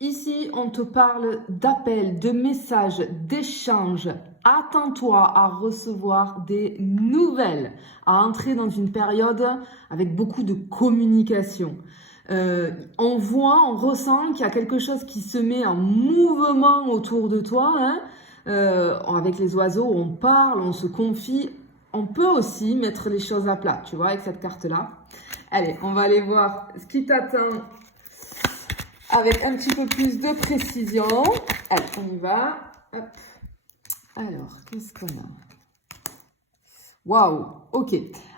Ici, on te parle d'appels, de messages, d'échanges. Attends-toi à recevoir des nouvelles, à entrer dans une période avec beaucoup de communication. On voit, on ressent qu'il y a quelque chose qui se met en mouvement autour de toi, hein. Avec les oiseaux, on parle, on se confie. On peut aussi mettre les choses à plat, tu vois, avec cette carte-là. Allez, on va aller voir ce qui t'attend avec un petit peu plus de précision. Allez, on y va. Hop. Alors, qu'est-ce qu'on a? Waouh, ok.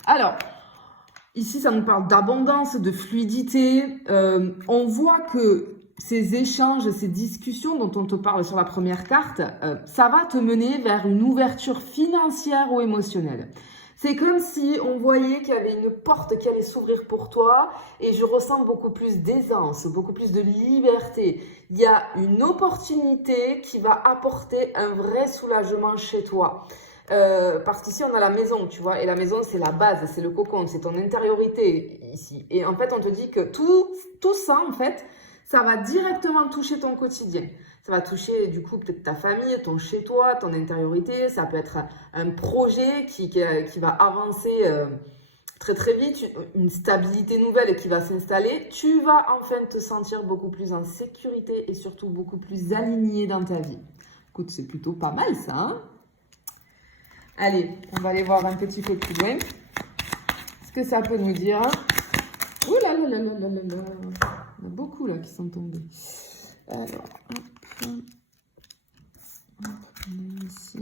Alors, ici, ça nous parle d'abondance, de fluidité. On voit que ces échanges, ces discussions dont on te parle sur la première carte, ça va te mener vers une ouverture financière ou émotionnelle. C'est comme si on voyait qu'il y avait une porte qui allait s'ouvrir pour toi et je ressens beaucoup plus d'aisance, beaucoup plus de liberté. Il y a une opportunité qui va apporter un vrai soulagement chez toi. Parce qu'ici on a la maison, tu vois, et la maison c'est la base, c'est le cocon, c'est ton intériorité ici. Et en fait on te dit que tout ça en fait, ça va directement toucher ton quotidien. Ça va toucher du coup peut-être ta famille, ton chez-toi, ton intériorité. Ça peut être un projet qui va avancer très très vite, une stabilité nouvelle qui va s'installer. Tu vas enfin te sentir beaucoup plus en sécurité et surtout beaucoup plus aligné dans ta vie. Écoute, c'est plutôt pas mal ça, hein? Allez, on va aller voir un petit peu plus loin. Ce que ça peut nous dire. Ouh là là là là là là là. Il y en a beaucoup là qui sont tombés. Alors, hop, on est ici.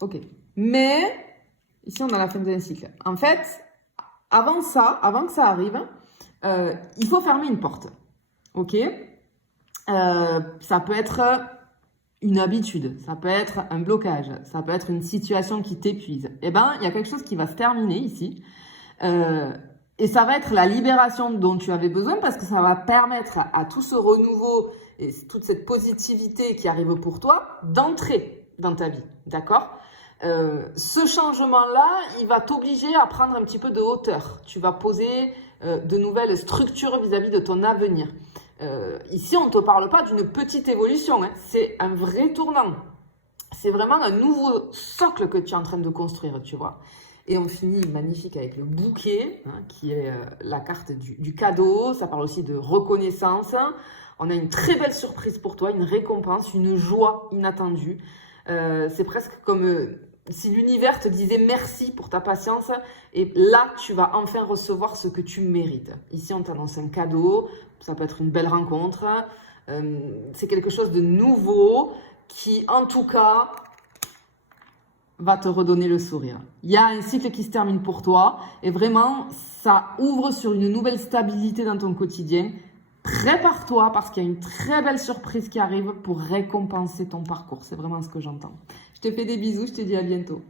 Ok. Mais, ici on a la fin d'un cycle. En fait, avant que ça arrive, il faut fermer une porte. Ok? Ça peut être une habitude, ça peut être un blocage, ça peut être une situation qui t'épuise. Eh ben, il y a quelque chose qui va se terminer ici. Et ça va être la libération dont tu avais besoin parce que ça va permettre à tout ce renouveau et toute cette positivité qui arrive pour toi d'entrer dans ta vie. D'accord? Ce changement-là, il va t'obliger à prendre un petit peu de hauteur. Tu vas poser de nouvelles structures vis-à-vis de ton avenir. Ici, on ne te parle pas d'une petite évolution, hein. C'est un vrai tournant. C'est vraiment un nouveau socle que tu es en train de construire, tu vois. Et on finit magnifique avec le bouquet, hein, qui est la carte du cadeau. Ça parle aussi de reconnaissance. On a une très belle surprise pour toi, une récompense, une joie inattendue. C'est presque comme si l'univers te disait merci pour ta patience. Et là, tu vas enfin recevoir ce que tu mérites. Ici, on t'annonce un cadeau. Ça peut être une belle rencontre. C'est quelque chose de nouveau qui, en tout cas, va te redonner le sourire. Il y a un cycle qui se termine pour toi et vraiment, ça ouvre sur une nouvelle stabilité dans ton quotidien. Prépare-toi parce qu'il y a une très belle surprise qui arrive pour récompenser ton parcours. C'est vraiment ce que j'entends. Je te fais des bisous, je te dis à bientôt.